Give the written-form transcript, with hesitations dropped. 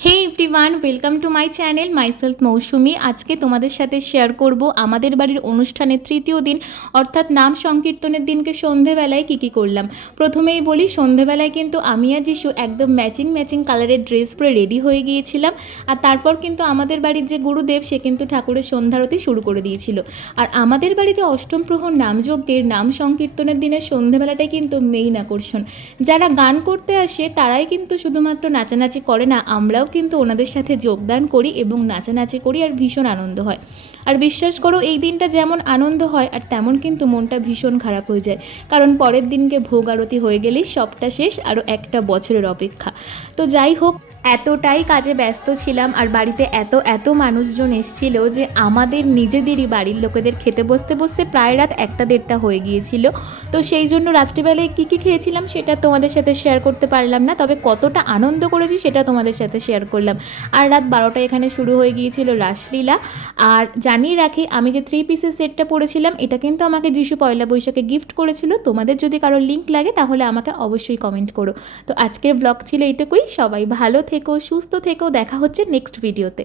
Hey everyone, welcome to my channel myself Mousumi. আজকে তোমাদের সাথে শেয়ার করব আমাদের বাড়ির অনুষ্ঠানের তৃতীয় দিন অর্থাৎ নাম সংকীর্তনের দিনকে সন্ধেবেলায় কী কী করলাম। প্রথমেই বলি, সন্ধেবেলায় কিন্তু আমি আর যিশু একদম ম্যাচিং কালারের ড্রেস পরে রেডি হয়ে গিয়েছিলাম। আর তারপর কিন্তু আমাদের বাড়ির যে গুরুদেব, সে কিন্তু ঠাকুরের সন্ধ্যারতি শুরু করে দিয়েছিল। আর আমাদের বাড়িতে অষ্টম প্রহর নামযজ্ঞের নাম সংকীর্তনের দিনের সন্ধেবেলাটাই কিন্তু মেইন আকর্ষণ। যারা গান করতে আসে তারাই কিন্তু শুধুমাত্র নাচানাচি করে না, আমরাও কিন্তু ওনাদের সাথে যোগদান করি এবং নাচানাচি করি, আর ভীষণ আনন্দ হয়। আর বিশ্বাস করো, এই দিনটা যেমন আনন্দ হয় আর তেমন কিন্তু মনটা ভীষণ খারাপ হয়ে যায়, কারণ পরের দিনকে ভোগ আরতি হয়ে গেলেই সবটা শেষ, আরও একটা বছরের অপেক্ষা। তো যাই হোক, এতটাই কাজে ব্যস্ত ছিলাম আর বাড়িতে এত মানুষজন এসেছিল যে আমাদের নিজেদেরই বাড়ির লোকেদের খেতে বসতে বসতে প্রায় রাত 1-1:30 হয়ে গিয়েছিল। তো সেই জন্য রাত্রিবেলায় কী খেয়েছিলাম সেটা তোমাদের সাথে শেয়ার করতে পারলাম না, তবে কতটা আনন্দ করেছি সেটা তোমাদের সাথে শেয়ার করলাম। আর রাত 12টায় এখানে শুরু হয়ে গিয়েছিল রাসলীলা। আর জানিয়ে রাখি, আমি যে 3 পিসের সেটটা পরেছিলাম এটা কিন্তু আমাকে যিশু পয়লা বৈশাখে গিফট করেছিল। তোমাদের যদি কারো লিঙ্ক লাগে তাহলে আমাকে অবশ্যই কমেন্ট করো। তো আজকের ব্লগ ছিল এইটুকুই। সবাই ভালো থেকো, সুস্থ থেকো, দেখা হচ্ছে নেক্সট ভিডিওতে।